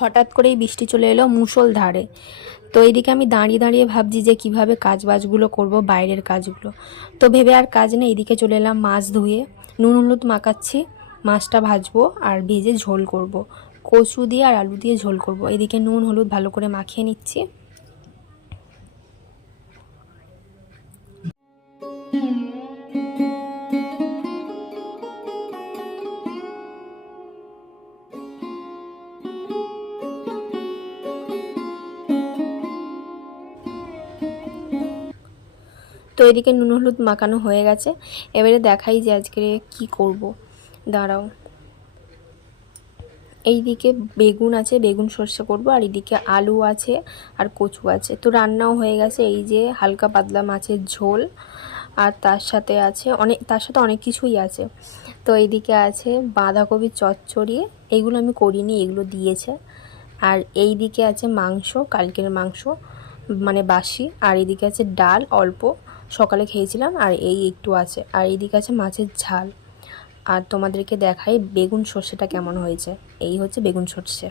হঠাৎ করেই বৃষ্টি চলে এলো মুষলধারে। তো এইদিকে আমি দাঁড়িয়ে দাঁড়িয়ে ভাবছি যে কিভাবে কাজবাজগুলো করব, বাইরের কাজগুলো। তো ভেবে আর কাজ নেই, এদিকে চলে এলাম মাছ ধুয়ে নুন হলুদ মাখাচ্ছি। মাছটা ভাজবো আর ভেজে ঝোল করব, কচু দিয়ে আর আলু দিয়ে ঝোল করব। এদিকে নুন হলুদ ভালো করে মাখিয়ে নিচ্ছি। তো এদিকে নুন হলুদ মাখানো হয়ে গেছে, এবারে দেখাই যে আজকে কি করব। দাঁড়াও, এইদিকে বেগুন আছে, বেগুন সর্ষে করব, আর এদিকে আলু আছে আর কচু আছে। তো রান্নাও হয়ে গেছে, এই যে হালকা পাতলা মাছের ঝোল, আর তার সাথে অনেক কিছুই আছে। তো এইদিকে আছে বাঁধাকপির চচ্চড়ি, এইগুলো আমি করিনি, এগুলো দিয়েছে। আর এই দিকে আছে মাংস, কালকের মাংস মানে বাসি। আর এদিকে আছে ডাল অল্প, সকালে খেয়েছিলাম, আর এই একটু আছে। আর এইদিকে আছে মাছের ঝাল। আর তোমাদেরকে দেখাই বেগুন সর্ষেটা কেমন হয়েছে। এই হচ্ছে বেগুন সর্ষে।